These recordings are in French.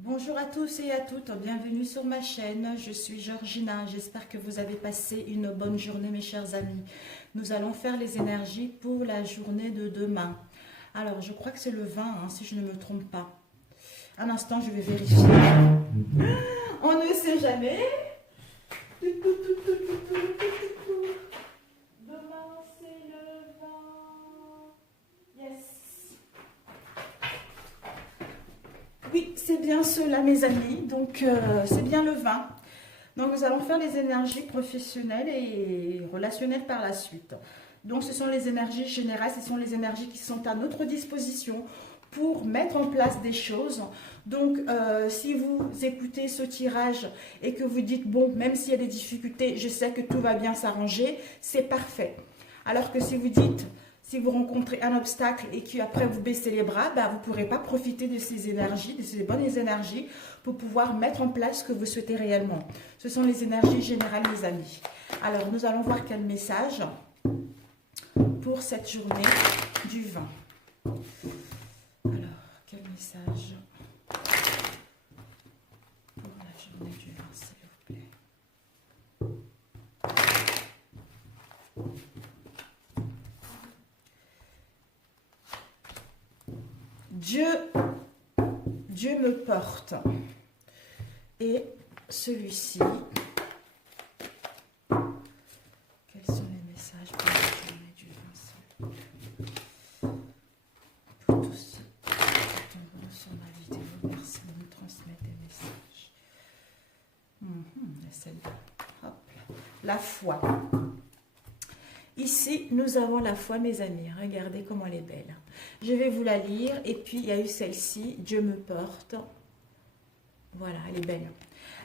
Bonjour à tous et à toutes, bienvenue sur ma chaîne, je suis Georgina, j'espère que vous avez passé une bonne journée mes chers amis. Nous allons faire les énergies pour la journée de demain. Alors je crois que c'est le 20 si je ne me trompe pas. Un instant je vais vérifier. On ne sait jamais. Demain c'est le 20. Yes. Oui, c'est bien cela, mes amis. Donc, c'est bien le 20. Donc, nous allons faire les énergies professionnelles et relationnelles par la suite. Donc, ce sont les énergies générales, ce sont les énergies qui sont à notre disposition pour mettre en place des choses. Donc, si vous écoutez ce tirage et que vous dites, bon, même s'il y a des difficultés, je sais que tout va bien s'arranger, c'est parfait. Alors que si vous dites... Si vous rencontrez un obstacle et qu'après vous baissez les bras, vous ne pourrez pas profiter de ces énergies, de ces bonnes énergies pour pouvoir mettre en place ce que vous souhaitez réellement. Ce sont les énergies générales, mes amis. Alors, nous allons voir quel message pour cette journée du 20. Alors, quel message pour la journée du 20, s'il vous plaît. Dieu me porte. Et celui-ci, quels sont les messages pour la journée du 20? Pour tous ceux qui tomberont sur ma vidéo, merci de me transmettre des messages. Celle-là. Hop là. La foi. Ici, nous avons la foi, mes amis. Regardez comment elle est belle. Je vais vous la lire. Et puis, il y a eu celle-ci. Dieu me porte. Voilà, elle est belle.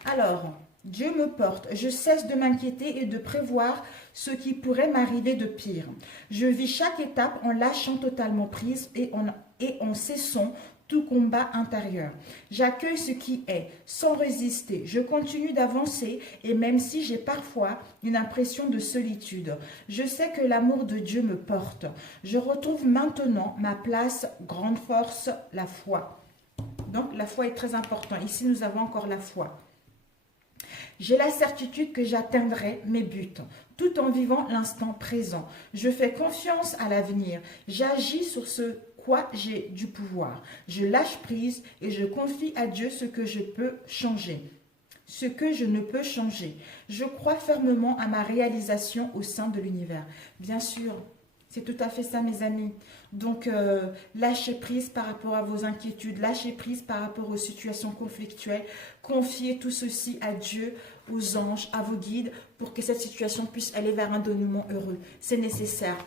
Alors, Dieu me porte. Je cesse de m'inquiéter et de prévoir ce qui pourrait m'arriver de pire. Je vis chaque étape en lâchant totalement prise et en cessant tout combat intérieur. J'accueille ce qui est, sans résister. Je continue d'avancer et même si j'ai parfois une impression de solitude, je sais que l'amour de Dieu me porte. Je retrouve maintenant ma place, grande force, la foi. Donc, la foi est très importante. Ici, nous avons encore la foi. J'ai la certitude que j'atteindrai mes buts, tout en vivant l'instant présent. Je fais confiance à l'avenir. J'agis sur ce quoi j'ai du pouvoir. Je lâche prise et je confie à Dieu ce que je peux changer, ce que je ne peux changer. Je crois fermement à ma réalisation au sein de l'univers. Bien sûr, c'est tout à fait ça, mes amis. Donc, lâchez prise par rapport à vos inquiétudes, lâchez prise par rapport aux situations conflictuelles. Confiez tout ceci à Dieu, aux anges, à vos guides, pour que cette situation puisse aller vers un dénouement heureux. C'est nécessaire.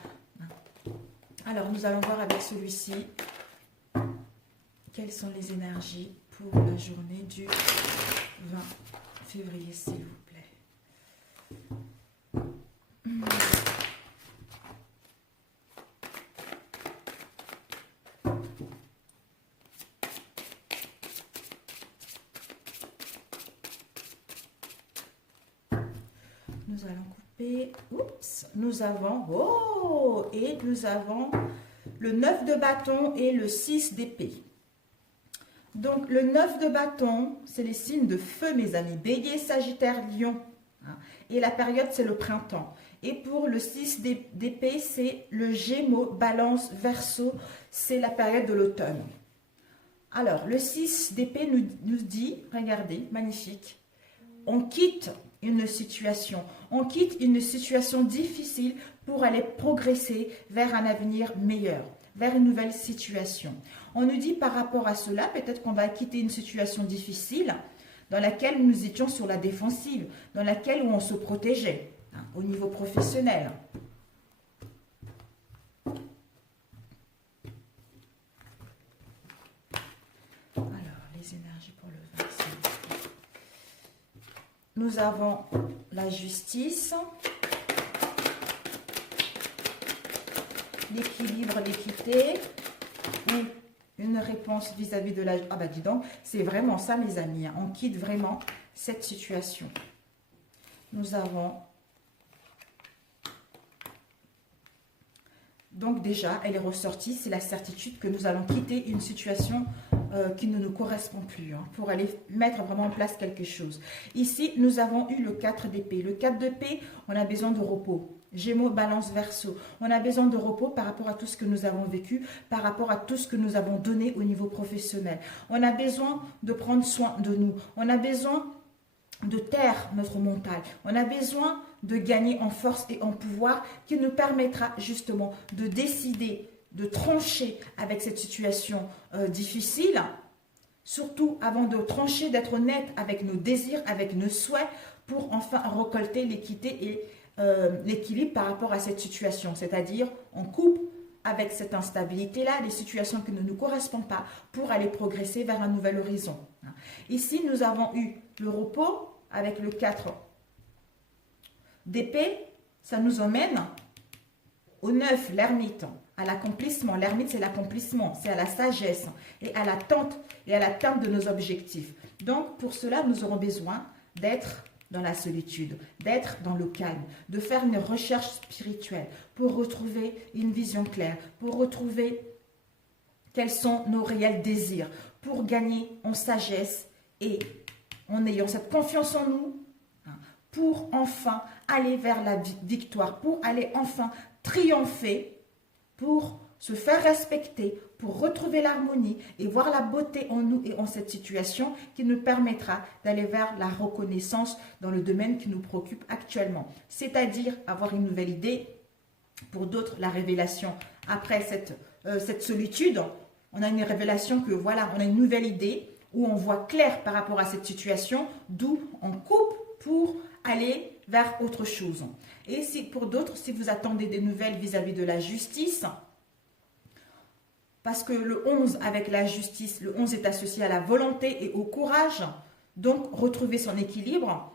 Alors, nous allons voir avec celui-ci quelles sont les énergies pour la journée du 20 février, s'il vous plaît. Nous allons couper. Oups, nous avons... et nous avons le 9 de bâton et le 6 d'épée. Donc, le 9 de bâton, c'est les signes de feu, mes amis. Bélier, Sagittaire, Lion. Et la période, c'est le printemps. Et pour le 6 d'épée, c'est le Gémeaux, Balance, Verseau. C'est la période de l'automne. Alors, le 6 d'épée nous dit, regardez, magnifique, on quitte une situation difficile pour aller progresser vers un avenir meilleur, vers une nouvelle situation. On nous dit par rapport à cela, peut-être qu'on va quitter une situation difficile dans laquelle nous étions sur la défensive, dans laquelle on se protégeait au niveau professionnel. Alors, les énergies pour le 25. Nous avons la justice, l'équilibre, l'équité, et une réponse vis-à-vis de la... Ah bah dis donc, c'est vraiment ça mes amis, on quitte vraiment cette situation. Nous avons... Donc déjà, elle est ressortie, c'est la certitude que nous allons quitter une situation qui ne nous correspond plus, hein, pour aller mettre vraiment en place quelque chose. Ici, nous avons eu le 4 d'épée. Le 4 d'épée, on a besoin de repos. Gémeaux, Balance, Verseau. On a besoin de repos par rapport à tout ce que nous avons vécu, par rapport à tout ce que nous avons donné au niveau professionnel. On a besoin de prendre soin de nous. On a besoin de taire notre mental. On a besoin de gagner en force et en pouvoir qui nous permettra justement de décider, de trancher avec cette situation difficile. Surtout avant de trancher, d'être honnête avec nos désirs, avec nos souhaits pour enfin récolter l'équité et l'équilibre par rapport à cette situation. C'est-à-dire, on coupe avec cette instabilité-là, les situations qui ne nous correspondent pas pour aller progresser vers un nouvel horizon. Ici, nous avons eu le repos avec le 4 d'épée. Ça nous emmène au 9, l'ermite, à l'accomplissement. L'ermite, c'est l'accomplissement, c'est à la sagesse et à l'attente et à l'atteinte de nos objectifs. Donc, pour cela, nous aurons besoin d'être dans la solitude, d'être dans le calme, de faire une recherche spirituelle pour retrouver une vision claire, pour retrouver quels sont nos réels désirs, pour gagner en sagesse et en ayant cette confiance en nous, hein, pour enfin aller vers la victoire, pour aller enfin triompher, pour se faire respecter, pour retrouver l'harmonie et voir la beauté en nous et en cette situation qui nous permettra d'aller vers la reconnaissance dans le domaine qui nous préoccupe actuellement. C'est-à-dire avoir une nouvelle idée, pour d'autres la révélation. Après cette solitude, on a une révélation que voilà, on a une nouvelle idée où on voit clair par rapport à cette situation, d'où on coupe pour aller vers autre chose. Et si, pour d'autres, si vous attendez des nouvelles vis-à-vis de la justice, parce que le 11 avec la justice, le 11 est associé à la volonté et au courage, donc retrouver son équilibre,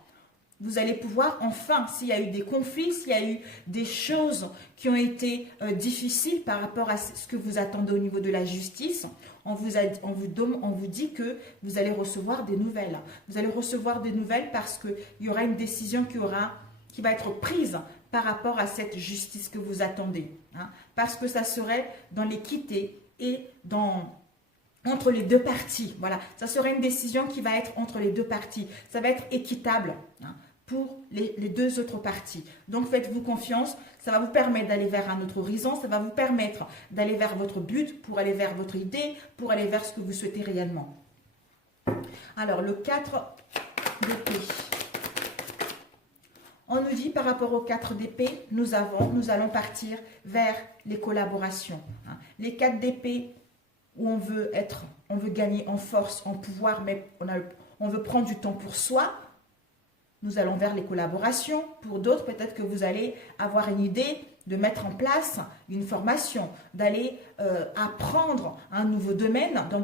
vous allez pouvoir enfin, s'il y a eu des conflits, s'il y a eu des choses qui ont été difficiles par rapport à ce que vous attendez au niveau de la justice, on vous dit que vous allez recevoir des nouvelles. Vous allez recevoir des nouvelles parce qu'il y aura une décision qui va être prise par rapport à cette justice que vous attendez. Hein, parce que ça serait dans l'équité et entre les deux parties. Voilà, ça serait une décision qui va être entre les deux parties. Ça va être équitable, hein, pour les deux autres parties. Donc faites-vous confiance, ça va vous permettre d'aller vers un autre horizon, ça va vous permettre d'aller vers votre but, pour aller vers votre idée, pour aller vers ce que vous souhaitez réellement. Alors le 4 d'épée. On nous dit par rapport au 4 d'épée, nous allons partir vers les collaborations. Hein. Les 4 d'épée où on veut gagner en force, en pouvoir, mais on veut prendre du temps pour soi. Nous allons vers les collaborations. Pour d'autres, peut-être que vous allez avoir une idée de mettre en place une formation, d'aller apprendre un nouveau domaine dans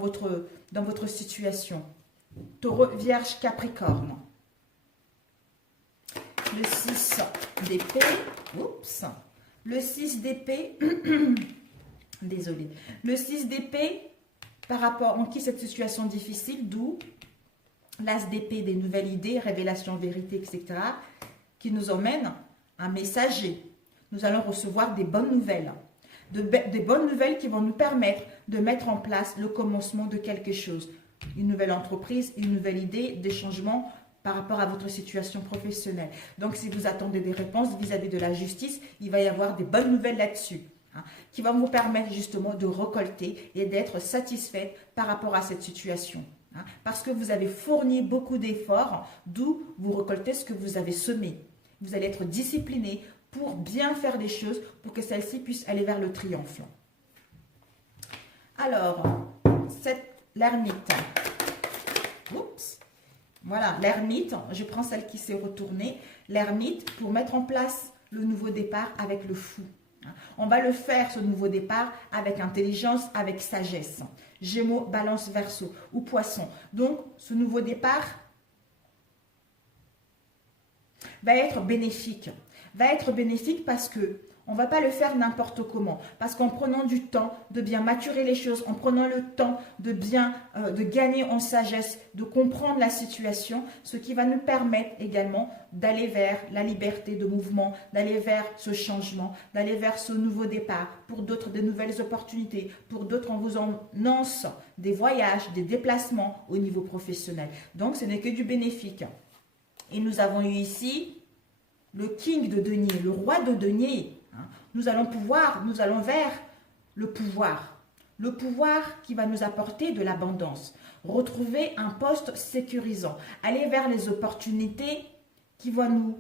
votre situation. Taureau, Vierge, Capricorne. Le 6 d'épée. Oups. Le 6 d'épée. Désolée. Le 6 d'épée, par rapport en qui cette situation difficile, d'où l'as d'épée, des nouvelles idées, révélations, vérité, etc., qui nous emmène un messager. Nous allons recevoir des bonnes nouvelles. Des bonnes nouvelles qui vont nous permettre de mettre en place le commencement de quelque chose. Une nouvelle entreprise, une nouvelle idée, des changements par rapport à votre situation professionnelle. Donc, si vous attendez des réponses vis-à-vis de la justice, il va y avoir des bonnes nouvelles là-dessus, hein, qui vont vous permettre justement de récolter et d'être satisfaite par rapport à cette situation. Hein, parce que vous avez fourni beaucoup d'efforts, d'où vous récoltez ce que vous avez semé. Vous allez être discipliné pour bien faire des choses, pour que celles-ci puissent aller vers le triomphe. Alors, l'ermite. Oups. Voilà, l'ermite, je prends celle qui s'est retournée. L'ermite, pour mettre en place le nouveau départ avec le fou. On va le faire, ce nouveau départ, avec intelligence, avec sagesse. Gémeaux, Balance, Verseau ou Poisson. Donc, ce nouveau départ va être bénéfique. Va être bénéfique parce que On ne va pas le faire n'importe comment, parce qu'en prenant du temps de bien maturer les choses, en prenant le temps de bien de gagner en sagesse, de comprendre la situation, ce qui va nous permettre également d'aller vers la liberté de mouvement, d'aller vers ce changement, d'aller vers ce nouveau départ. Pour d'autres, des nouvelles opportunités. Pour d'autres, on vous annonce des voyages, des déplacements au niveau professionnel. Donc, ce n'est que du bénéfique. Et nous avons eu ici le king de denier, le roi de denier. Nous allons vers le pouvoir. Le pouvoir qui va nous apporter de l'abondance. Retrouver un poste sécurisant. Aller vers les opportunités qui vont nous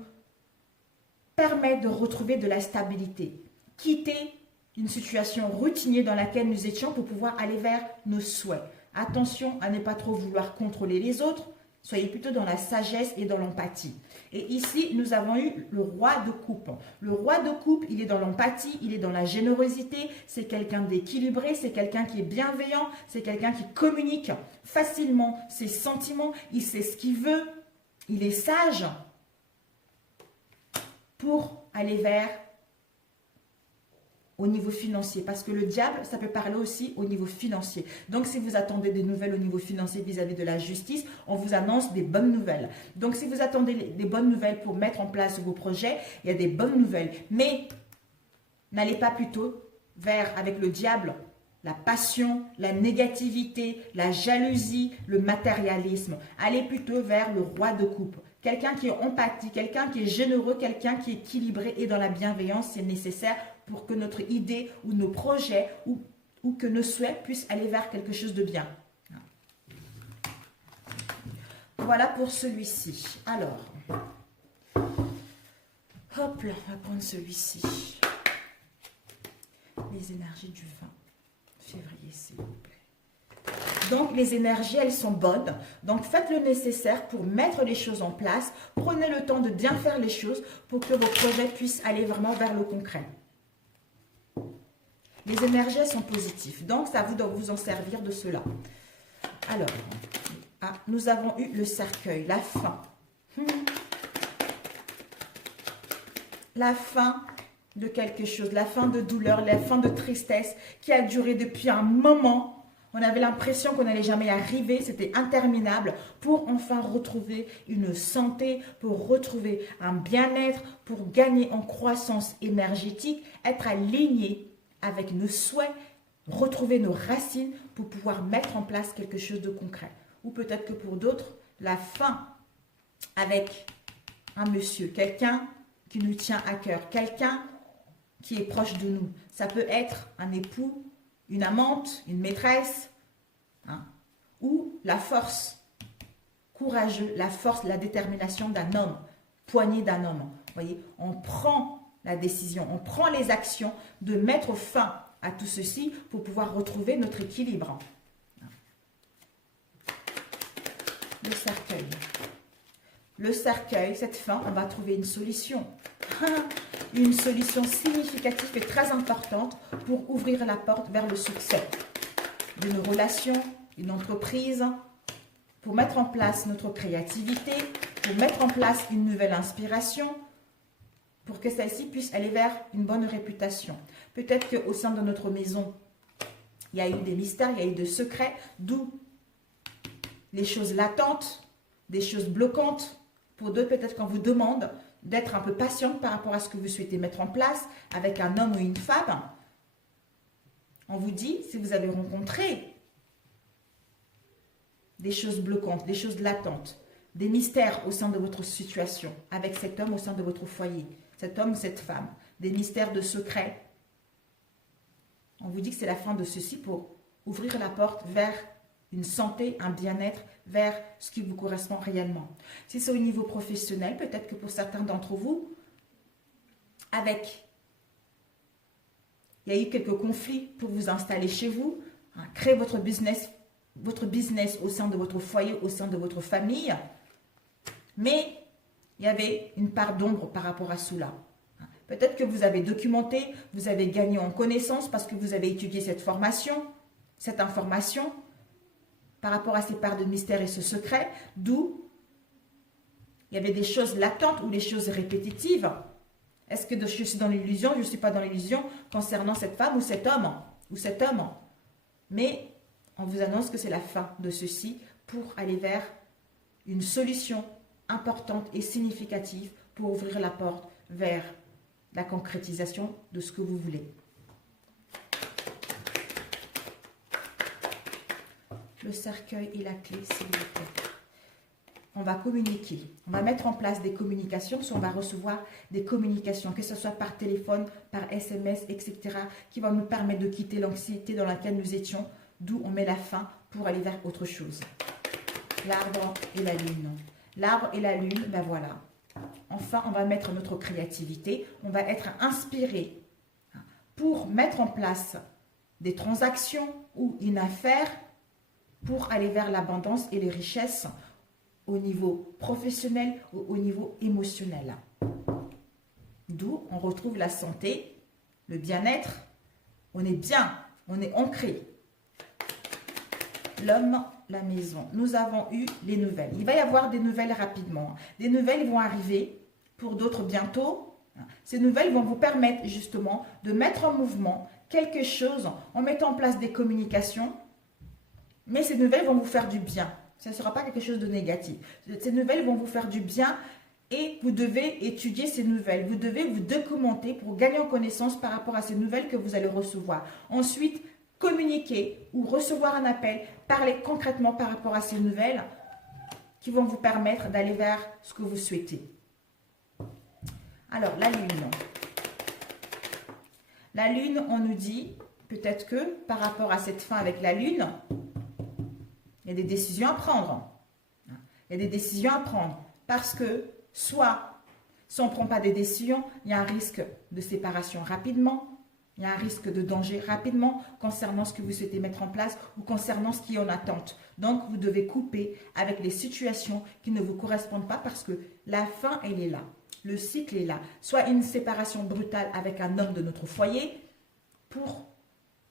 permettre de retrouver de la stabilité. Quitter une situation routinière dans laquelle nous étions pour pouvoir aller vers nos souhaits. Attention à ne pas trop vouloir contrôler les autres. Soyez plutôt dans la sagesse et dans l'empathie. Et ici, nous avons eu le roi de coupe. Le roi de coupe, il est dans l'empathie, il est dans la générosité. C'est quelqu'un d'équilibré, c'est quelqu'un qui est bienveillant, c'est quelqu'un qui communique facilement ses sentiments. Il sait ce qu'il veut, il est sage pour aller vers au niveau financier, parce que le diable, ça peut parler aussi au niveau financier. Donc, si vous attendez des nouvelles au niveau financier vis-à-vis de la justice, on vous annonce des bonnes nouvelles. Donc, si vous attendez des bonnes nouvelles pour mettre en place vos projets, il y a des bonnes nouvelles. Mais, n'allez pas plutôt vers, avec le diable, la passion, la négativité, la jalousie, le matérialisme. Allez plutôt vers le roi de coupe. Quelqu'un qui est empathique, quelqu'un qui est généreux, quelqu'un qui est équilibré et dans la bienveillance, c'est nécessaire pour que notre idée ou nos projets ou que nos souhaits puissent aller vers quelque chose de bien. Voilà pour celui-ci. Alors, hop là, on va prendre celui-ci. Les énergies du 20 février, s'il vous plaît. Donc, les énergies, elles sont bonnes. Donc, faites le nécessaire pour mettre les choses en place. Prenez le temps de bien faire les choses pour que vos projets puissent aller vraiment vers le concret. Les énergies, elles sont positives. Donc, ça vous doit vous en servir de cela. Alors, nous avons eu le cercueil, la fin. La fin de quelque chose, la fin de douleur, la fin de tristesse qui a duré depuis un moment. On avait l'impression qu'on n'allait jamais y arriver, c'était interminable, pour enfin retrouver une santé, pour retrouver un bien-être, pour gagner en croissance énergétique, être aligné avec nos souhaits, retrouver nos racines pour pouvoir mettre en place quelque chose de concret. Ou peut-être que pour d'autres, la fin avec un monsieur, quelqu'un qui nous tient à cœur, quelqu'un qui est proche de nous. Ça peut être un époux, une amante, une maîtresse, ou la force courageuse, la force, la détermination d'un homme, poignée d'un homme. Vous voyez, on prend la décision, on prend les actions de mettre fin à tout ceci pour pouvoir retrouver notre équilibre. Le cercueil. Le cercueil, cette fin, on va trouver une solution. Une solution significative et très importante pour ouvrir la porte vers le succès d'une relation, une entreprise, pour mettre en place notre créativité, pour mettre en place une nouvelle inspiration, pour que celle-ci puisse aller vers une bonne réputation. Peut-être qu'au sein de notre maison, il y a eu des mystères, il y a eu des secrets, d'où les choses latentes, des choses bloquantes. Pour d'autres, peut-être qu'on vous demande d'être un peu patiente par rapport à ce que vous souhaitez mettre en place avec un homme ou une femme. On vous dit, si vous avez rencontré des choses bloquantes, des choses latentes, des mystères au sein de votre situation, avec cet homme au sein de votre foyer, cet homme, cette femme, des mystères de secrets, on vous dit que c'est la fin de ceci pour ouvrir la porte vers une santé, un bien-être, vers ce qui vous correspond réellement. Si c'est au niveau professionnel, peut-être que pour certains d'entre vous, il y a eu quelques conflits pour vous installer chez vous, créer votre business au sein de votre foyer, au sein de votre famille, mais il y avait une part d'ombre par rapport à cela. Peut-être que vous avez documenté, vous avez gagné en connaissance parce que vous avez étudié cette formation, cette information, par rapport à ces parts de mystère et ce secret, d'où il y avait des choses latentes ou des choses répétitives. Est-ce que je suis dans l'illusion? Je ne suis pas dans l'illusion concernant cette femme ou cet homme. Mais on vous annonce que c'est la fin de ceci pour aller vers une solution importante et significative pour ouvrir la porte vers la concrétisation de ce que vous voulez. Le cercueil et la clé, s'il vous plaît. On va communiquer. On va mettre en place des communications. On va recevoir des communications, que ce soit par téléphone, par SMS, etc., qui vont nous permettre de quitter l'anxiété dans laquelle nous étions, d'où on met la fin pour aller vers autre chose. L'arbre et la lune. L'arbre et la lune, ben voilà. Enfin, on va mettre notre créativité. On va être inspiré pour mettre en place des transactions ou une affaire pour aller vers l'abondance et les richesses au niveau professionnel ou au niveau émotionnel. D'où on retrouve la santé, le bien-être. On est bien, on est ancré. L'homme, la maison. Nous avons eu les nouvelles. Il va y avoir des nouvelles rapidement. Des nouvelles vont arriver, pour d'autres bientôt. Ces nouvelles vont vous permettre justement de mettre en mouvement quelque chose en mettant en place des communications. Mais ces nouvelles vont vous faire du bien. Ce ne sera pas quelque chose de négatif. Ces nouvelles vont vous faire du bien et vous devez étudier ces nouvelles. Vous devez vous documenter pour gagner en connaissance par rapport à ces nouvelles que vous allez recevoir. Ensuite, communiquer ou recevoir un appel, parler concrètement par rapport à ces nouvelles qui vont vous permettre d'aller vers ce que vous souhaitez. Alors, la lune. La lune, on nous dit peut-être que par rapport à cette fin avec la lune, il y a des décisions à prendre. Il y a des décisions à prendre parce que soit, si on ne prend pas des décisions, il y a un risque de séparation rapidement, il y a un risque de danger rapidement concernant ce que vous souhaitez mettre en place ou concernant ce qui est en attente. Donc, vous devez couper avec les situations qui ne vous correspondent pas parce que la fin, elle est là. Le cycle est là. Soit une séparation brutale avec un homme de notre foyer pour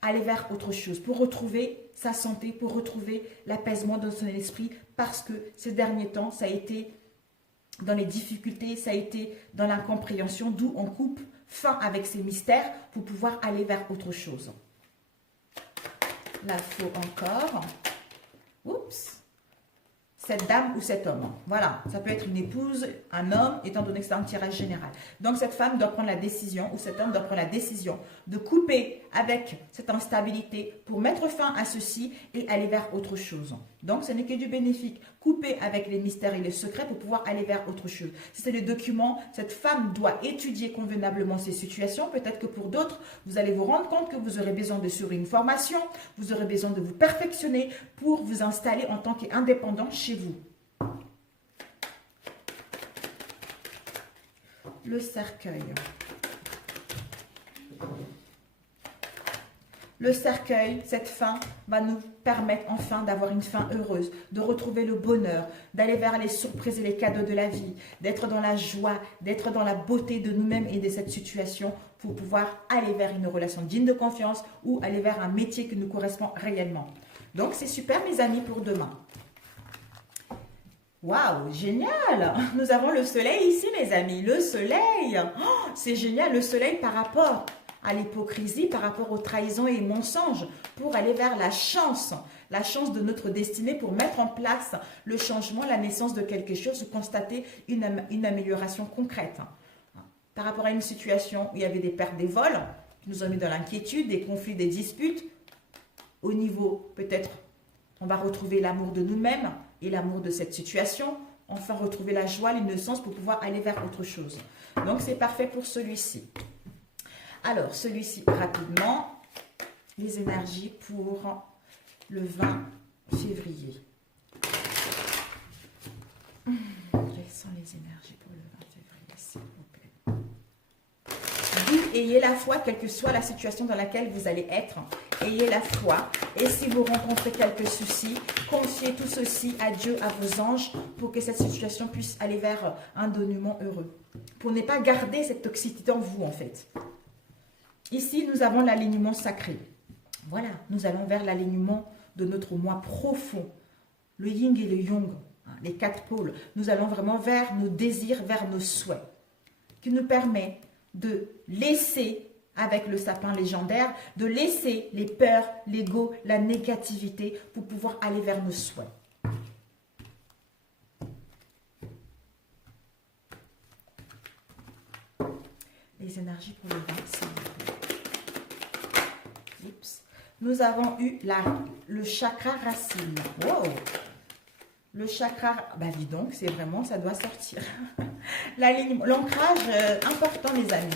aller vers autre chose, pour retrouver sa santé, pour retrouver l'apaisement de son esprit, parce que ces derniers temps, ça a été dans les difficultés, ça a été dans l'incompréhension, d'où on coupe fin avec ces mystères pour pouvoir aller vers autre chose. La faux encore. Oups. Cette dame ou cet homme. Voilà, ça peut être une épouse, un homme, étant donné que c'est un tirage général. Donc, cette femme doit prendre la décision, ou cet homme doit prendre la décision de couper avec cette instabilité pour mettre fin à ceci et aller vers autre chose. Donc, ce n'est que du bénéfique. Couper avec les mystères et les secrets pour pouvoir aller vers autre chose. Si c'est le document, cette femme doit étudier convenablement ces situations. Peut-être que pour d'autres, vous allez vous rendre compte que vous aurez besoin de suivre une formation, vous aurez besoin de vous perfectionner pour vous installer en tant qu'indépendant chez vous. Le cercueil. Le cercueil, cette fin, va nous permettre enfin d'avoir une fin heureuse, de retrouver le bonheur, d'aller vers les surprises et les cadeaux de la vie, d'être dans la joie, d'être dans la beauté de nous-mêmes et de cette situation pour pouvoir aller vers une relation digne de confiance ou aller vers un métier qui nous correspond réellement. Donc, c'est super, mes amis, pour demain. Waouh, génial! Nous avons le soleil ici, mes amis. Le soleil! Oh, c'est génial, le soleil par rapport à l'hypocrisie, par rapport aux trahisons et aux mensonges, pour aller vers la chance de notre destinée, pour mettre en place le changement, la naissance de quelque chose, constater une amélioration concrète. Par rapport à une situation où il y avait des pertes, des vols, qui nous ont mis dans l'inquiétude, des conflits, des disputes, au niveau, peut-être, on va retrouver l'amour de nous-mêmes et l'amour de cette situation, enfin retrouver la joie, l'innocence pour pouvoir aller vers autre chose. Donc, c'est parfait pour celui-ci. Alors, celui-ci, rapidement, les énergies pour le 20 février. Quelles sont les énergies pour le 20 février, s'il vous plaît? D'où ayez la foi, quelle que soit la situation dans laquelle vous allez être. Ayez la foi. Et si vous rencontrez quelques soucis, confiez tout ceci à Dieu, à vos anges, pour que cette situation puisse aller vers un dénouement heureux. Pour ne pas garder cette toxicité en vous, en fait. Ici, nous avons l'alignement sacré. Voilà, nous allons vers l'alignement de notre moi profond. Le yin et le yang, les 4 pôles. Nous allons vraiment vers nos désirs, vers nos souhaits. Qui nous permet de laisser, avec le sapin légendaire, de laisser les peurs, l'ego, la négativité pour pouvoir aller vers nos souhaits. Les énergies pour le 20, s'il vous plaît. Oups. Nous avons eu le chakra racine. Wow. Le chakra, bah dis donc, c'est vraiment, ça doit sortir. L'ancrage important, les amis.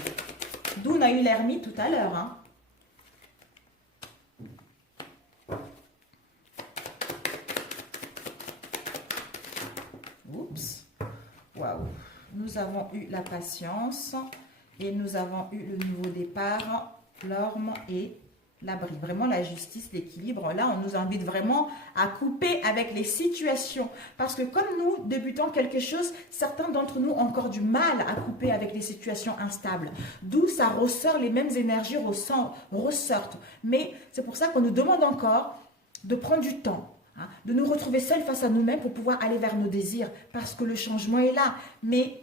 D'où on a eu l'ermite tout à l'heure. Hein. Oups. Waouh. Nous avons eu la patience et nous avons eu le nouveau départ, l'orme et l'abri. Vraiment la justice, l'équilibre. Là, on nous invite vraiment à couper avec les situations. Parce que comme nous débutons quelque chose, certains d'entre nous ont encore du mal à couper avec les situations instables. D'où ça ressort, les mêmes énergies ressortent. Mais c'est pour ça qu'on nous demande encore de prendre du temps. Hein, de nous retrouver seuls face à nous-mêmes pour pouvoir aller vers nos désirs. Parce que le changement est là. Mais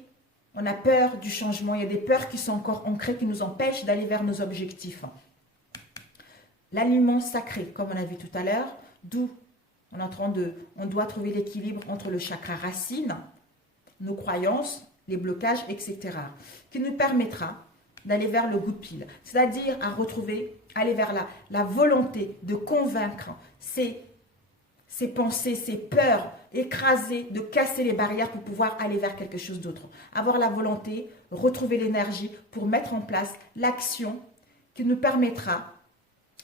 on a peur du changement. Il y a des peurs qui sont encore ancrées, qui nous empêchent d'aller vers nos objectifs. L'aliment sacré, comme on a vu tout à l'heure, d'où on doit trouver l'équilibre entre le chakra racine, nos croyances, les blocages, etc. qui nous permettra d'aller vers le good pile, c'est-à-dire à retrouver, aller vers la volonté de convaincre ses pensées, ses peurs, écraser, de casser les barrières pour pouvoir aller vers quelque chose d'autre. Avoir la volonté, retrouver l'énergie pour mettre en place l'action qui nous permettra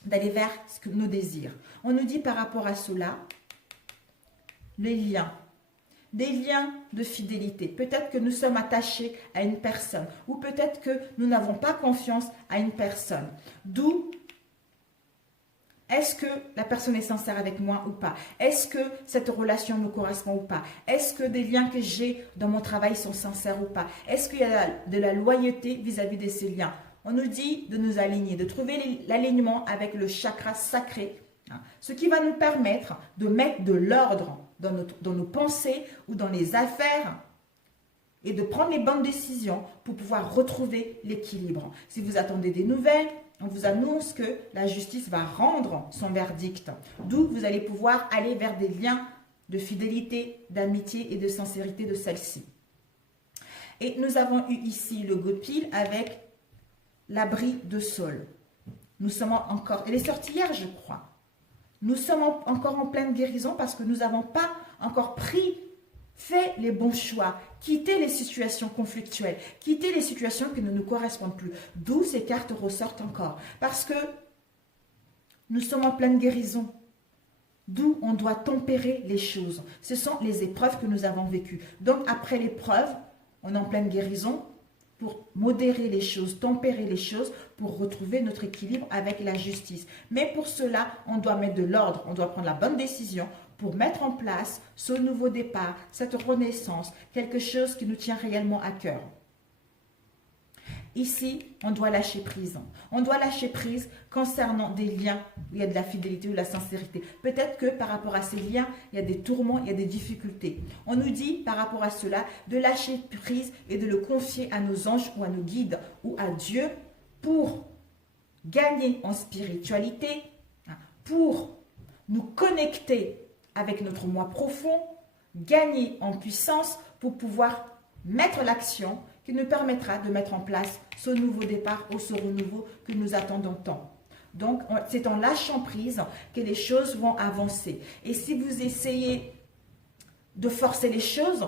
d'aller vers ce que nos désirs. On nous dit par rapport à cela, les liens, des liens de fidélité. Peut-être que nous sommes attachés à une personne ou peut-être que nous n'avons pas confiance à une personne. D'où, est-ce que la personne est sincère avec moi ou pas? Est-ce que cette relation me correspond ou pas? Est-ce que des liens que j'ai dans mon travail sont sincères ou pas? Est-ce qu'il y a de la loyauté vis-à-vis de ces liens? On nous dit de nous aligner, de trouver l'alignement avec le chakra sacré, hein, ce qui va nous permettre de mettre de l'ordre dans nos pensées ou dans les affaires et de prendre les bonnes décisions pour pouvoir retrouver l'équilibre. Si vous attendez des nouvelles, on vous annonce que la justice va rendre son verdict, d'où vous allez pouvoir aller vers des liens de fidélité, d'amitié et de sincérité de celle-ci. Et nous avons eu ici le good pile avec l'abri de sol. Nous sommes encore, elle est sortie hier je crois, nous sommes encore en pleine guérison parce que nous n'avons pas encore fait les bons choix, quitté les situations conflictuelles, quitté les situations qui ne nous correspondent plus. D'où ces cartes ressortent encore. Parce que nous sommes en pleine guérison. D'où on doit tempérer les choses. Ce sont les épreuves que nous avons vécues. Donc après l'épreuve, on est en pleine guérison, pour modérer les choses, tempérer les choses, pour retrouver notre équilibre avec la justice. Mais pour cela, on doit mettre de l'ordre, on doit prendre la bonne décision pour mettre en place ce nouveau départ, cette renaissance, quelque chose qui nous tient réellement à cœur. Ici, on doit lâcher prise. On doit lâcher prise concernant des liens où il y a de la fidélité ou de la sincérité. Peut-être que par rapport à ces liens, il y a des tourments, il y a des difficultés. On nous dit par rapport à cela de lâcher prise et de le confier à nos anges ou à nos guides ou à Dieu pour gagner en spiritualité, pour nous connecter avec notre moi profond, gagner en puissance pour pouvoir mettre l'action qui nous permettra de mettre en place ce nouveau départ ou ce renouveau que nous attendons tant. Donc, c'est en lâchant prise que les choses vont avancer. Et si vous essayez de forcer les choses,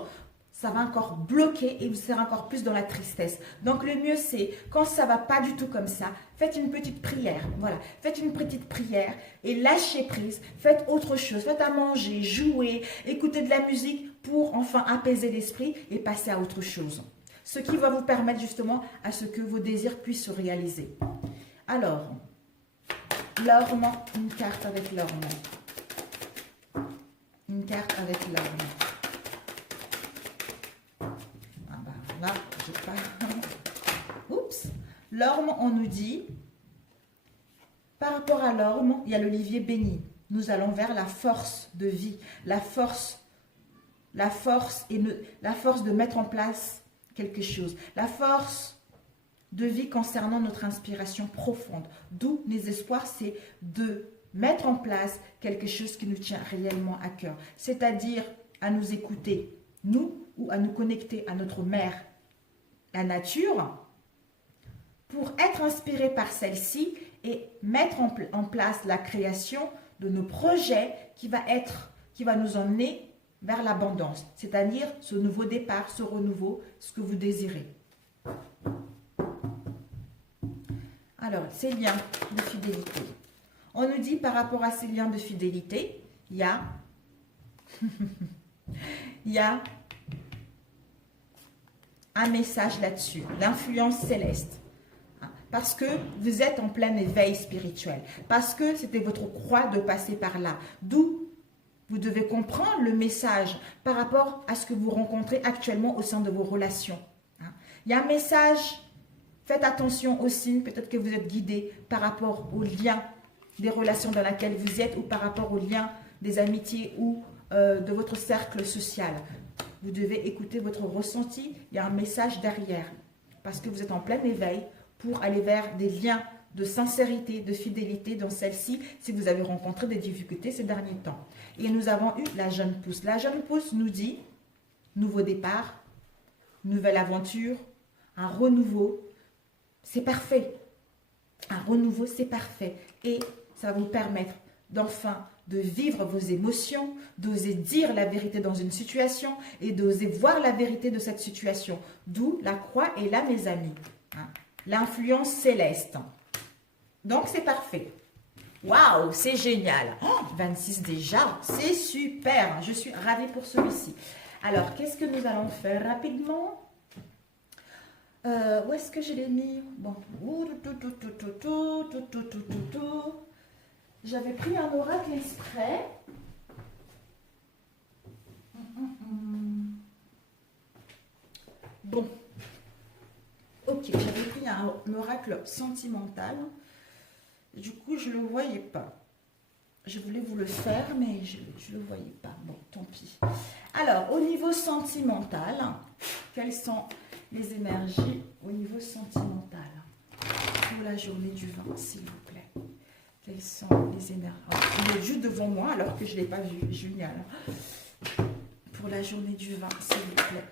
ça va encore bloquer et vous serez encore plus dans la tristesse. Donc, le mieux, c'est, quand ça ne va pas du tout comme ça, faites une petite prière. Voilà, faites une petite prière et lâchez prise. Faites autre chose. Faites à manger, jouer, écoutez de la musique pour enfin apaiser l'esprit et passer à autre chose. Ce qui va vous permettre justement à ce que vos désirs puissent se réaliser. Alors, l'orme, une carte avec l'orme. Une carte avec l'orme. Ah bah là, je pas. Oups. L'orme, on nous dit, par rapport à l'orme, il y a l'olivier béni. Nous allons vers la force de vie, la force de mettre en place quelque chose. La force de vie concernant notre inspiration profonde. D'où les espoirs, c'est de mettre en place quelque chose qui nous tient réellement à cœur. C'est-à-dire à nous écouter, nous, ou à nous connecter à notre mère, la nature, pour être inspiré par celle-ci et mettre en place la création de nos projets qui va nous emmener vers l'abondance, c'est-à-dire ce nouveau départ, ce renouveau, ce que vous désirez. Alors, ces liens de fidélité. On nous dit par rapport à ces liens de fidélité, il y a un message là-dessus, l'influence céleste. Parce que vous êtes en plein éveil spirituel. Parce que c'était votre croix de passer par là. D'où vous devez comprendre le message par rapport à ce que vous rencontrez actuellement au sein de vos relations. Il y a un message, faites attention aux signes, peut-être que vous êtes guidé par rapport aux liens des relations dans lesquelles vous êtes ou par rapport aux liens des amitiés ou de votre cercle social. Vous devez écouter votre ressenti, il y a un message derrière. Parce que vous êtes en plein éveil pour aller vers des liens de sincérité, de fidélité dans celle-ci, si vous avez rencontré des difficultés ces derniers temps. Et nous avons eu la jeune pousse. La jeune pousse nous dit, nouveau départ, nouvelle aventure, un renouveau, c'est parfait. Un renouveau, c'est parfait. Et ça va vous permettre d'enfin de vivre vos émotions, d'oser dire la vérité dans une situation et d'oser voir la vérité de cette situation. D'où la croix est là, mes amis. L'influence céleste. Donc, c'est parfait. Waouh, c'est génial. Oh, 26 déjà, c'est super. Je suis ravie pour celui-ci. Alors, qu'est-ce que nous allons faire rapidement? Où est-ce que je l'ai mis? Bon. J'avais pris un oracle exprès. Bon. Ok, j'avais pris un oracle sentimental. Du coup, je ne le voyais pas. Je voulais vous le faire, mais je ne le voyais pas. Bon, tant pis. Alors, au niveau sentimental, quelles sont les énergies au niveau sentimental pour la journée du 20, s'il vous plaît? Quelles sont les énergies? Il est juste devant moi, alors que je ne l'ai pas vu. Génial. Pour la journée du 20, s'il vous plaît.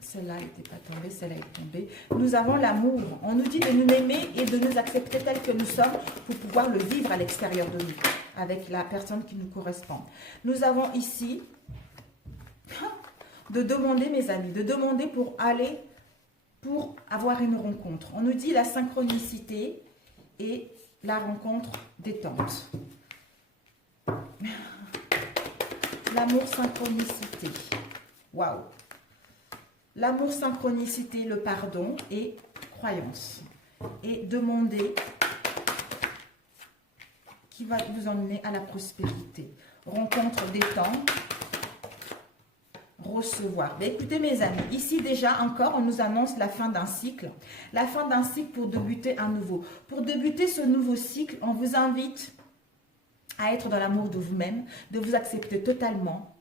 Celle-là n'était pas tombée, celle-là est tombée. Nous avons l'amour. On nous dit de nous aimer et de nous accepter tels que nous sommes pour pouvoir le vivre à l'extérieur de nous, avec la personne qui nous correspond. Nous avons ici de demander, mes amis, de demander pour avoir une rencontre. On nous dit la synchronicité et la rencontre détente. L'amour synchronicité. Waouh! L'amour synchronicité, le pardon et croyance. Et demander qui va vous emmener à la prospérité. Rencontre détente. Recevoir. Mais écoutez mes amis, ici déjà encore, on nous annonce la fin d'un cycle. La fin d'un cycle pour débuter un nouveau. Pour débuter ce nouveau cycle, on vous invite à être dans l'amour de vous-même, de vous accepter totalement,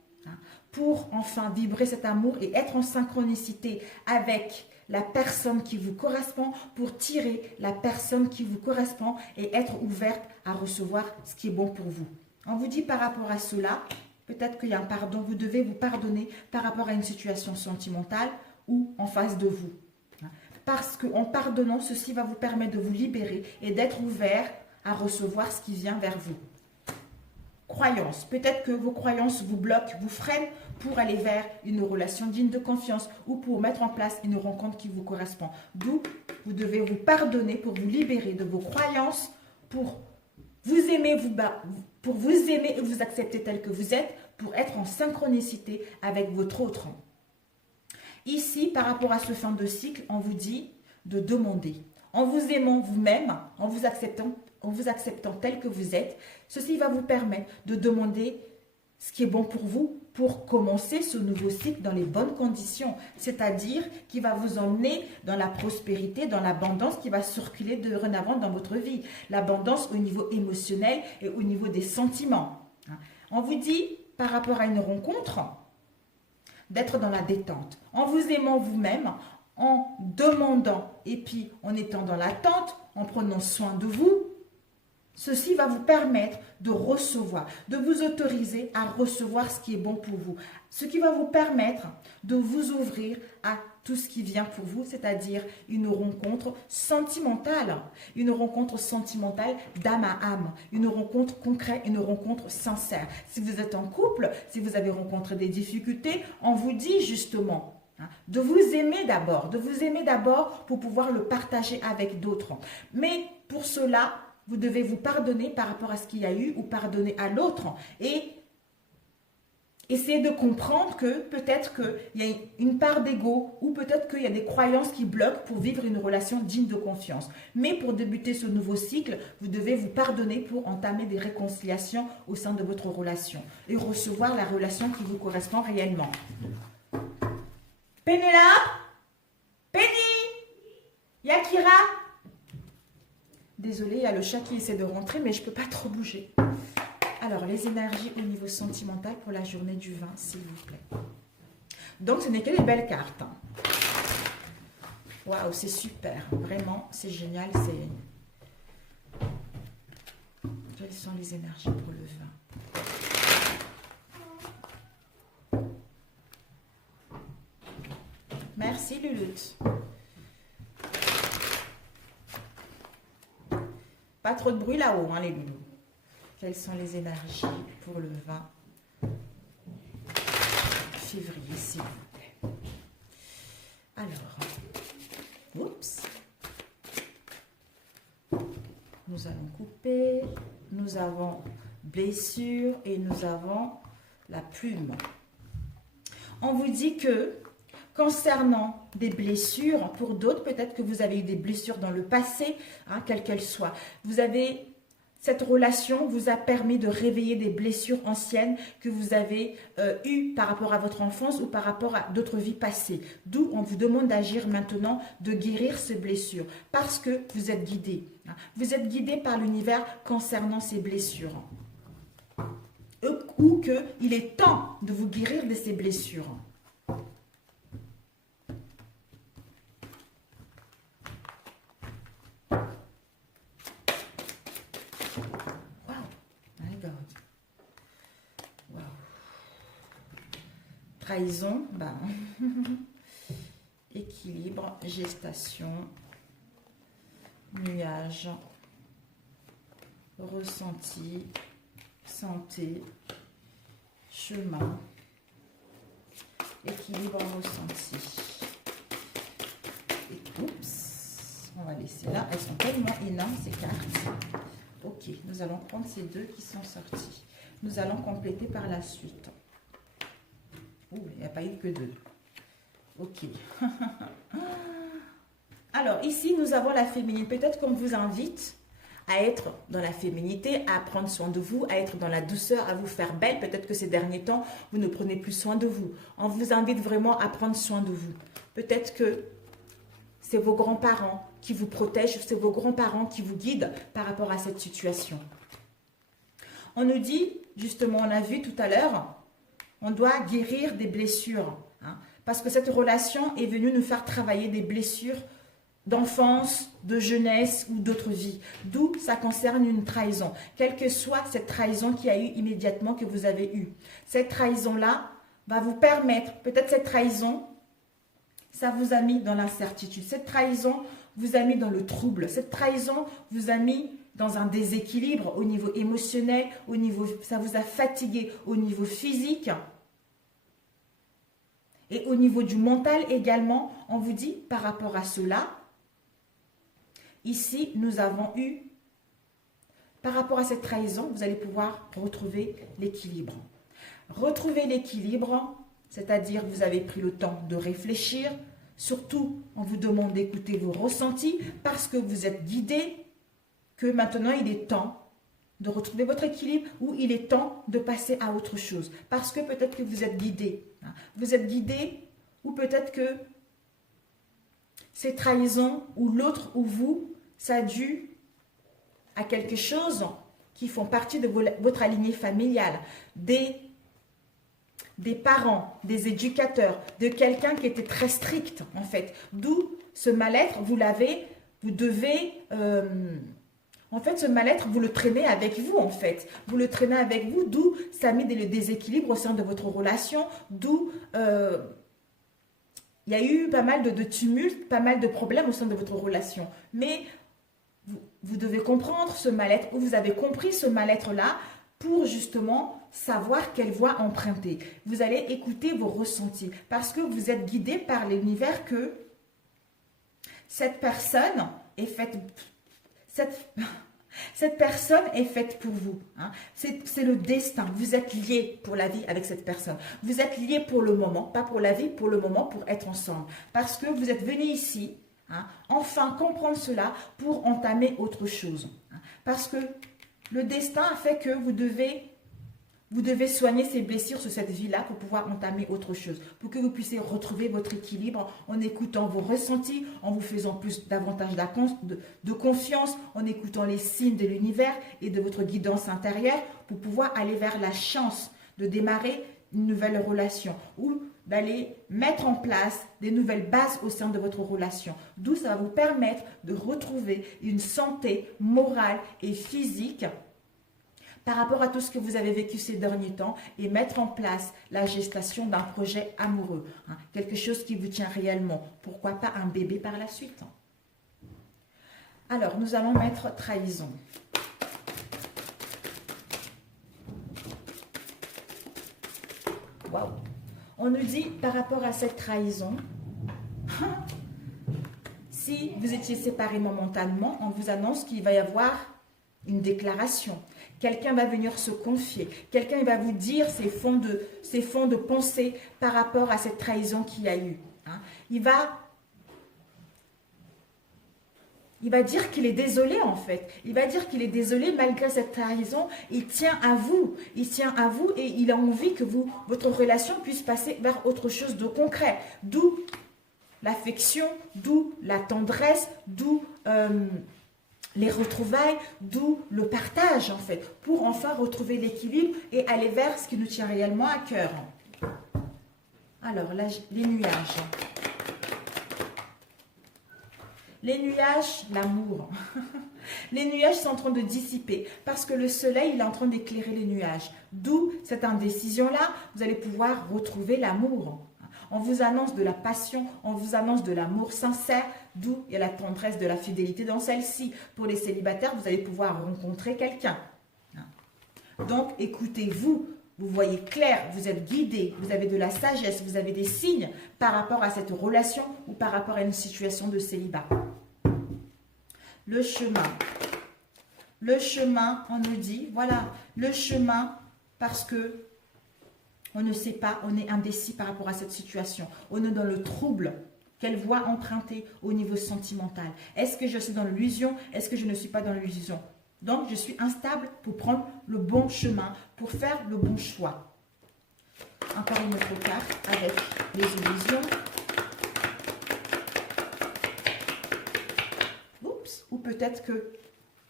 pour enfin vibrer cet amour et être en synchronicité avec la personne qui vous correspond, pour tirer la personne qui vous correspond et être ouverte à recevoir ce qui est bon pour vous. On vous dit par rapport à cela, peut-être qu'il y a un pardon, vous devez vous pardonner par rapport à une situation sentimentale ou en face de vous. Parce qu'en pardonnant, ceci va vous permettre de vous libérer et d'être ouvert à recevoir ce qui vient vers vous. Croyances. Peut-être que vos croyances vous bloquent, vous freinent pour aller vers une relation digne de confiance ou pour mettre en place une rencontre qui vous correspond. D'où vous devez vous pardonner pour vous libérer de vos croyances, pour vous aimer, et vous accepter tel que vous êtes, pour être en synchronicité avec votre autre. Ici, par rapport à ce fin de cycle, on vous dit de demander. En vous aimant vous-même, en vous acceptant tel que vous êtes, ceci va vous permettre de demander ce qui est bon pour vous pour commencer ce nouveau cycle dans les bonnes conditions, c'est-à-dire qui va vous emmener dans la prospérité, dans l'abondance qui va circuler dorénavant dans votre vie. L'abondance au niveau émotionnel et au niveau des sentiments. On vous dit, par rapport à une rencontre, d'être dans la détente. En vous aimant vous-même, en demandant et puis en étant dans l'attente, en prenant soin de vous, ceci va vous permettre de recevoir, de vous autoriser à recevoir ce qui est bon pour vous. Ce qui va vous permettre de vous ouvrir à tout ce qui vient pour vous, c'est-à-dire une rencontre sentimentale d'âme à âme, une rencontre concrète, une rencontre sincère. Si vous êtes en couple, si vous avez rencontré des difficultés, on vous dit justement de vous aimer d'abord, pour pouvoir le partager avec d'autres. Mais pour cela, vous devez vous pardonner par rapport à ce qu'il y a eu ou pardonner à l'autre et essayez de comprendre que peut-être qu'il y a une part d'ego ou peut-être qu'il y a des croyances qui bloquent pour vivre une relation digne de confiance. Mais pour débuter ce nouveau cycle, vous devez vous pardonner pour entamer des réconciliations au sein de votre relation et recevoir la relation qui vous correspond réellement. Pénélope, Penny, Yakira. Désolée, il y a le chat qui essaie de rentrer, mais je ne peux pas trop bouger. Alors, les énergies au niveau sentimental pour la journée du 20, s'il vous plaît. Donc, ce n'est que les belles cartes. Waouh, c'est super. Vraiment, c'est génial. Quelles sont les énergies pour le 20? Merci, Luluth. Pas trop de bruit là-haut, hein, les loulous. Quelles sont les énergies pour le 20 février, s'il vous plaît? Alors, oups. Nous allons couper. Nous avons blessure et nous avons la plume. On vous dit que concernant des blessures, pour d'autres, peut-être que vous avez eu des blessures dans le passé, quelles qu'elles soient. Cette relation vous a permis de réveiller des blessures anciennes que vous avez eues par rapport à votre enfance ou par rapport à d'autres vies passées. D'où on vous demande d'agir maintenant, de guérir ces blessures, parce que vous êtes guidé. Vous êtes guidé par l'univers concernant ces blessures. Ou qu'il est temps de vous guérir de ces blessures. Trahison, équilibre, gestation, nuage, ressenti, santé, chemin, équilibre, ressenti. Et oups, on va laisser là. Elles sont tellement énormes ces cartes. Ok, nous allons prendre ces deux qui sont sortis. Nous allons compléter par la suite. Il n'y a pas eu que deux. Ok. Alors, ici, nous avons la féminine. Peut-être qu'on vous invite à être dans la féminité, à prendre soin de vous, à être dans la douceur, à vous faire belle. Peut-être que ces derniers temps, vous ne prenez plus soin de vous. On vous invite vraiment à prendre soin de vous. Peut-être que c'est vos grands-parents qui vous protègent, c'est vos grands-parents qui vous guident par rapport à cette situation. On nous dit, justement, on a vu tout à l'heure, on doit guérir des blessures, parce que cette relation est venue nous faire travailler des blessures d'enfance, de jeunesse ou d'autres vies. D'où ça concerne une trahison. Quelle que soit cette trahison qu'il y a eu immédiatement que vous avez eue. Cette trahison-là va vous permettre, peut-être cette trahison, ça vous a mis dans l'incertitude. Cette trahison vous a mis dans le trouble. Cette trahison vous a mis dans un déséquilibre au niveau émotionnel, ça vous a fatigué au niveau physique. Et au niveau du mental également, on vous dit par rapport à cela, ici nous avons eu, par rapport à cette trahison, vous allez pouvoir retrouver l'équilibre. Retrouver l'équilibre, c'est-à-dire vous avez pris le temps de réfléchir, surtout on vous demande d'écouter vos ressentis parce que vous êtes guidé, que maintenant il est temps de retrouver votre équilibre ou il est temps de passer à autre chose. Parce que peut-être que vous êtes guidé. Vous êtes guidé ou peut-être que ces trahisons ou l'autre ou vous, ça a dû à quelque chose qui font partie de votre lignée familiale. Des des parents, des éducateurs, de quelqu'un qui était très strict en fait. D'où ce mal-être, vous devez... en fait, ce mal-être, vous le traînez avec vous, en fait. Vous le traînez avec vous, d'où ça met des déséquilibres au sein de votre relation, d'où il y a eu pas mal de tumultes, pas mal de problèmes au sein de votre relation. Mais vous devez comprendre ce mal-être, ou vous avez compris ce mal-être-là pour justement savoir quelle voie emprunter. Vous allez écouter vos ressentis parce que vous êtes guidé par l'univers que cette personne est faite... Cette personne est faite pour vous. Hein. C'est le destin. Vous êtes liés pour la vie avec cette personne. Vous êtes liés pour le moment, pas pour la vie, pour le moment, pour être ensemble. Parce que vous êtes venus ici, hein, enfin comprendre cela pour entamer autre chose. Hein. Parce que le destin a fait que vous devez soigner ces blessures sur cette vie-là pour pouvoir entamer autre chose. Pour que vous puissiez retrouver votre équilibre en écoutant vos ressentis, en vous faisant davantage de confiance, en écoutant les signes de l'univers et de votre guidance intérieure pour pouvoir aller vers la chance de démarrer une nouvelle relation ou d'aller mettre en place des nouvelles bases au sein de votre relation. D'où ça va vous permettre de retrouver une santé morale et physique par rapport à tout ce que vous avez vécu ces derniers temps et mettre en place la gestation d'un projet amoureux. Hein, quelque chose qui vous tient réellement. Pourquoi pas un bébé par la suite. Alors, nous allons mettre trahison. Waouh! On nous dit par rapport à cette trahison, si vous étiez séparés momentanément, on vous annonce qu'il va y avoir une déclaration. Quelqu'un va venir se confier. Quelqu'un va vous dire ses fonds de pensée par rapport à cette trahison qu'il y a eu. Hein. Il va dire qu'il est désolé en fait. Il va dire qu'il est désolé malgré cette trahison. Il tient à vous. Il tient à vous et il a envie que votre relation puisse passer vers autre chose de concret. D'où l'affection, d'où la tendresse, d'où... les retrouvailles, d'où le partage en fait, pour enfin retrouver l'équilibre et aller vers ce qui nous tient réellement à cœur. Alors, là, les nuages. Les nuages, l'amour. Les nuages sont en train de dissiper parce que le soleil il est en train d'éclairer les nuages. D'où cette indécision-là, vous allez pouvoir retrouver l'amour. On vous annonce de la passion, on vous annonce de l'amour sincère, d'où il y a la tendresse de la fidélité dans celle-ci. Pour les célibataires, vous allez pouvoir rencontrer quelqu'un. Donc, écoutez-vous, vous voyez clair, vous êtes guidé, vous avez de la sagesse, vous avez des signes par rapport à cette relation ou par rapport à une situation de célibat. Le chemin. Le chemin, on nous dit, voilà, le chemin parce que on ne sait pas, on est indécis par rapport à cette situation. On est dans le trouble. Quelle voie emprunter au niveau sentimental? Est-ce que je suis dans l'illusion? Est-ce que je ne suis pas dans l'illusion? Donc, je suis instable pour prendre le bon chemin, pour faire le bon choix. Encore une autre carte avec les illusions. Oups, ou peut-être que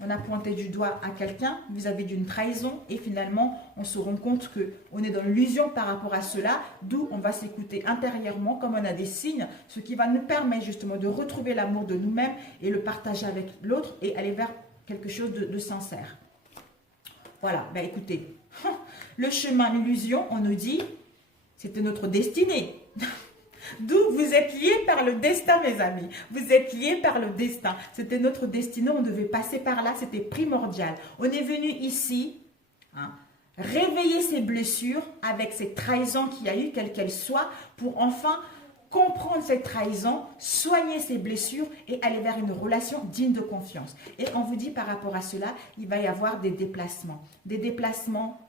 on a pointé du doigt à quelqu'un vis-à-vis d'une trahison et finalement, on se rend compte qu'on est dans l'illusion par rapport à cela, d'où on va s'écouter intérieurement comme on a des signes, ce qui va nous permettre justement de retrouver l'amour de nous-mêmes et le partager avec l'autre et aller vers quelque chose de sincère. Voilà, ben écoutez, le chemin, l'illusion, on nous dit, c'était notre destinée. D'où vous êtes liés par le destin, mes amis. Vous êtes liés par le destin. C'était notre destinée, on devait passer par là, c'était primordial. On est venu ici, hein, réveiller ces blessures avec ces trahisons qu'il y a eu, quelles qu'elles soient, pour enfin comprendre cette trahison, soigner ces blessures et aller vers une relation digne de confiance. Et on vous dit par rapport à cela, il va y avoir des déplacements. Des déplacements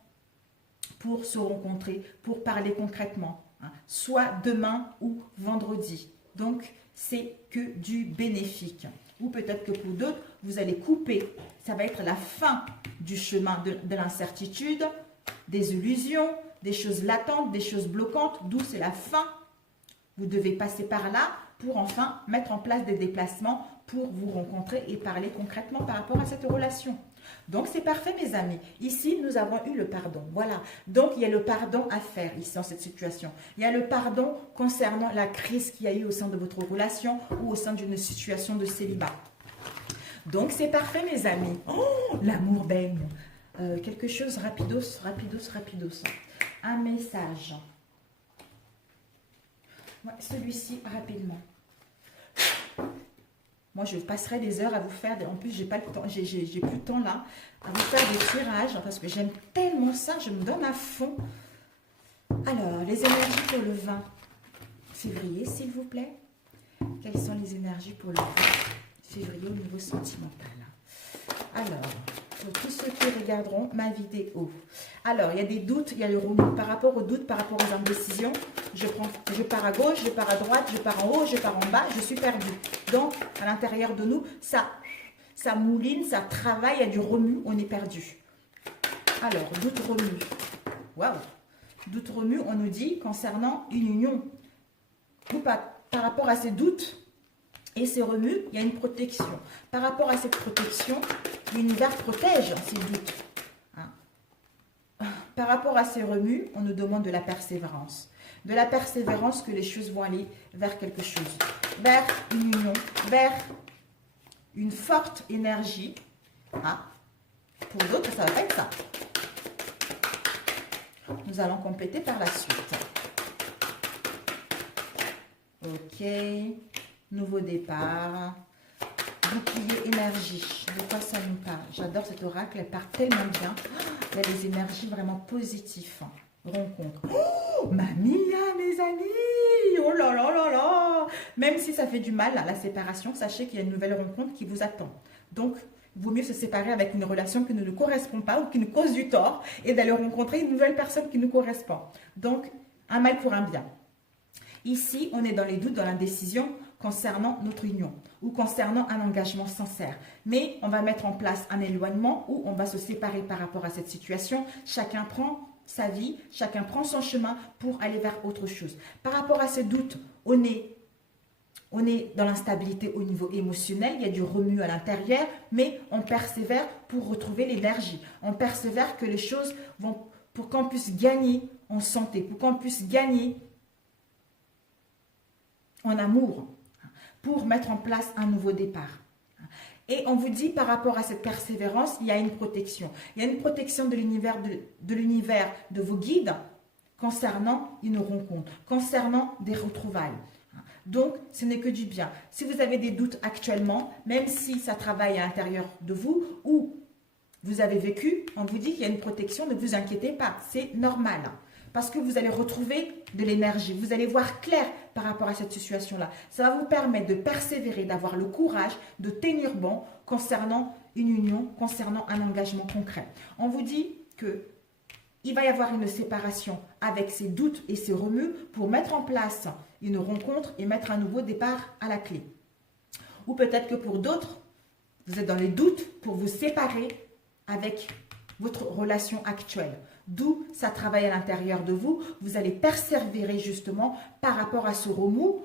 pour se rencontrer, pour parler concrètement. Soit demain ou vendredi. Donc, c'est que du bénéfique. Ou peut-être que pour d'autres, vous allez couper. Ça va être la fin du chemin de l'incertitude, des illusions, des choses latentes, des choses bloquantes, d'où c'est la fin. Vous devez passer par là pour enfin mettre en place des déplacements pour vous rencontrer et parler concrètement par rapport à cette relation. Donc, c'est parfait, mes amis. Ici, nous avons eu le pardon. Voilà. Donc, il y a le pardon à faire ici, dans cette situation. Il y a le pardon concernant la crise qu'il y a eu au sein de votre relation ou au sein d'une situation de célibat. Donc, c'est parfait, mes amis. Oh, l'amour baigne. Quelque chose, rapidos, rapidos, rapidos. Un message. Ouais, celui-ci, rapidement. Moi, je passerai des heures à vous faire, en plus, j'ai pas le temps, j'ai plus le temps là, à vous faire des tirages, parce que j'aime tellement ça, je me donne à fond. Alors, les énergies pour le 20 février, s'il vous plaît. Quelles sont les énergies pour le 20 février au niveau sentimental? Alors, pour tous ceux qui regarderont ma vidéo. Alors, il y a des doutes, il y a le remous. Par rapport aux doutes, par rapport aux indécisions, je pars à gauche, je pars à droite, je pars en haut, je pars en bas, je suis perdue. Donc, à l'intérieur de nous, ça mouline, ça travaille, il y a du remous, on est perdu. Alors, doute remue. Waouh! Doute remue, on nous dit concernant une union. Ou par rapport à ces doutes et ces remues, il y a une protection. Par rapport à cette protection, l'univers protège ces doutes. Par rapport à ces remues, on nous demande de la persévérance. De la persévérance que les choses vont aller vers quelque chose. Vers une union, vers une forte énergie. Pour d'autres, ça ne va pas être ça. Nous allons compléter par la suite. Ok. Nouveau départ. Bouclier énergie. De quoi ça nous parle? J'adore cet oracle. Elle part tellement bien. Il y a des énergies vraiment positives. Rencontre. Oh, Mamia, mes amis. Oh là là là là. Même si ça fait du mal, la séparation, sachez qu'il y a une nouvelle rencontre qui vous attend. Donc, il vaut mieux se séparer avec une relation qui ne nous correspond pas ou qui nous cause du tort et d'aller rencontrer une nouvelle personne qui nous correspond. Donc, un mal pour un bien. Ici, on est dans les doutes, dans l'indécision concernant notre union ou concernant un engagement sincère. Mais on va mettre en place un éloignement où on va se séparer par rapport à cette situation. Chacun prend sa vie, chacun prend son chemin pour aller vers autre chose. Par rapport à ce doute, on est dans l'instabilité au niveau émotionnel, il y a du remue à l'intérieur, mais on persévère pour retrouver l'énergie. On persévère que les choses vont, pour qu'on puisse gagner en santé, pour qu'on puisse gagner en amour, pour mettre en place un nouveau départ. Et on vous dit par rapport à cette persévérance, il y a une protection. Il y a une protection de l'univers de vos guides concernant une rencontre, concernant des retrouvailles. Donc, ce n'est que du bien. Si vous avez des doutes actuellement, même si ça travaille à l'intérieur de vous ou vous avez vécu, on vous dit qu'il y a une protection, ne vous inquiétez pas, c'est normal. Parce que vous allez retrouver de l'énergie, vous allez voir clair par rapport à cette situation-là. Ça va vous permettre de persévérer, d'avoir le courage, de tenir bon concernant une union, concernant un engagement concret. On vous dit qu'il va y avoir une séparation avec ces doutes et ces remous pour mettre en place une rencontre et mettre un nouveau départ à la clé. Ou peut-être que pour d'autres, vous êtes dans les doutes pour vous séparer avec votre relation actuelle. D'où ça travaille à l'intérieur de vous. Vous allez persévérer justement par rapport à ce remous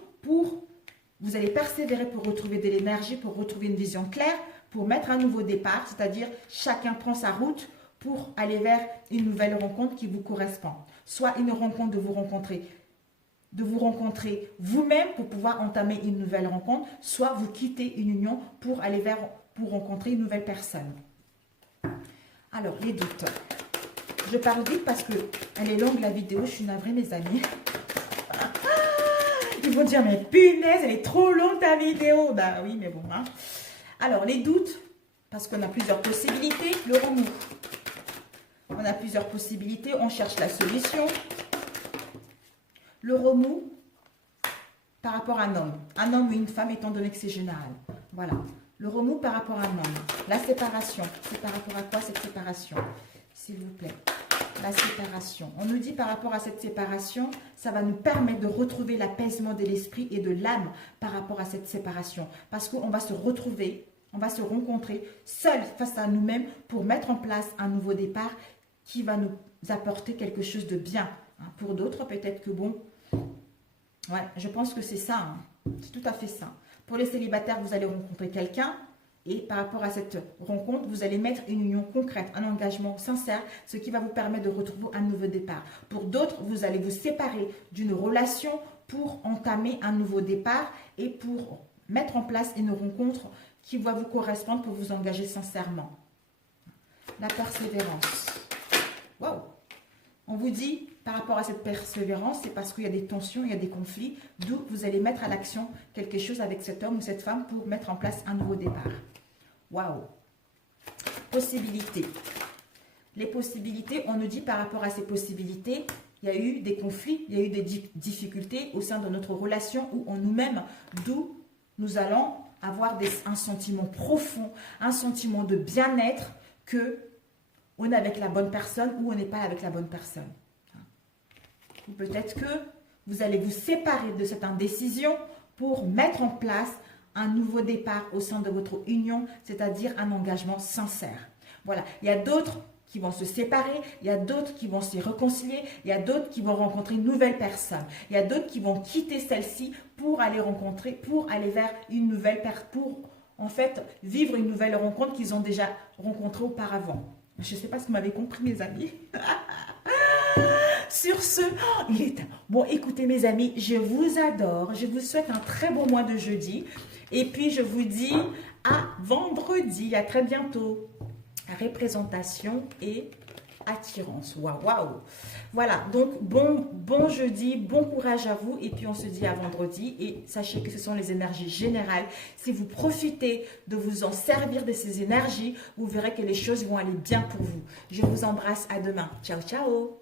vous allez persévérer pour retrouver de l'énergie, pour retrouver une vision claire, pour mettre un nouveau départ, c'est-à-dire chacun prend sa route pour aller vers une nouvelle rencontre qui vous correspond. Soit une rencontre de vous rencontrer vous-même pour pouvoir entamer une nouvelle rencontre, soit vous quittez une union pour rencontrer une nouvelle personne. Alors, les doutes. Je parle vite parce qu'elle est longue la vidéo, je suis navrée mes amis. Ils vont dire, mais punaise, elle est trop longue ta vidéo. Bah oui, mais bon. Alors, les doutes, parce qu'on a plusieurs possibilités, le remous. On a plusieurs possibilités, on cherche la solution. Le remous par rapport à un homme ou une femme, étant donné que c'est général. Voilà. Le remous par rapport à un homme. La séparation, c'est par rapport à quoi cette séparation? S'il vous plaît. La séparation. On nous dit par rapport à cette séparation, ça va nous permettre de retrouver l'apaisement de l'esprit et de l'âme par rapport à cette séparation. Parce qu'on va se retrouver, on va se rencontrer seuls face à nous-mêmes pour mettre en place un nouveau départ qui va nous apporter quelque chose de bien. Pour d'autres, peut-être que bon, ouais, je pense que c'est ça. C'est tout à fait ça. Pour les célibataires, vous allez rencontrer quelqu'un. Et par rapport à cette rencontre, vous allez mettre une union concrète, un engagement sincère, ce qui va vous permettre de retrouver un nouveau départ. Pour d'autres, vous allez vous séparer d'une relation pour entamer un nouveau départ et pour mettre en place une rencontre qui va vous correspondre pour vous engager sincèrement. La persévérance. Waouh! On vous dit, par rapport à cette persévérance, c'est parce qu'il y a des tensions, il y a des conflits, d'où vous allez mettre à l'action quelque chose avec cet homme ou cette femme pour mettre en place un nouveau départ. Waouh! Possibilités. Les possibilités, on nous dit par rapport à ces possibilités, il y a eu des conflits, il y a eu des difficultés au sein de notre relation ou en nous-mêmes, d'où nous allons avoir un sentiment profond, un sentiment de bien-être que on est avec la bonne personne ou on n'est pas avec la bonne personne. Ou peut-être que vous allez vous séparer de cette indécision pour mettre en place un nouveau départ au sein de votre union, c'est-à-dire un engagement sincère. Voilà, il y a d'autres qui vont se séparer, il y a d'autres qui vont se réconcilier, il y a d'autres qui vont rencontrer une nouvelle personne, il y a d'autres qui vont quitter celle-ci pour aller rencontrer, pour aller vers une nouvelle personne, pour en fait vivre une nouvelle rencontre qu'ils ont déjà rencontrée auparavant. Je ne sais pas si vous m'avez compris, mes amis. Sur ce, il est... Bon, écoutez, mes amis, je vous adore. Je vous souhaite un très bon mois de jeudi. Et puis, je vous dis à vendredi. À très bientôt. Représentation et attirance. Waouh, waouh. Voilà, donc bon jeudi, bon courage à vous. Et puis, on se dit à vendredi. Et sachez que ce sont les énergies générales. Si vous profitez de vous en servir de ces énergies, vous verrez que les choses vont aller bien pour vous. Je vous embrasse. À demain. Ciao, ciao.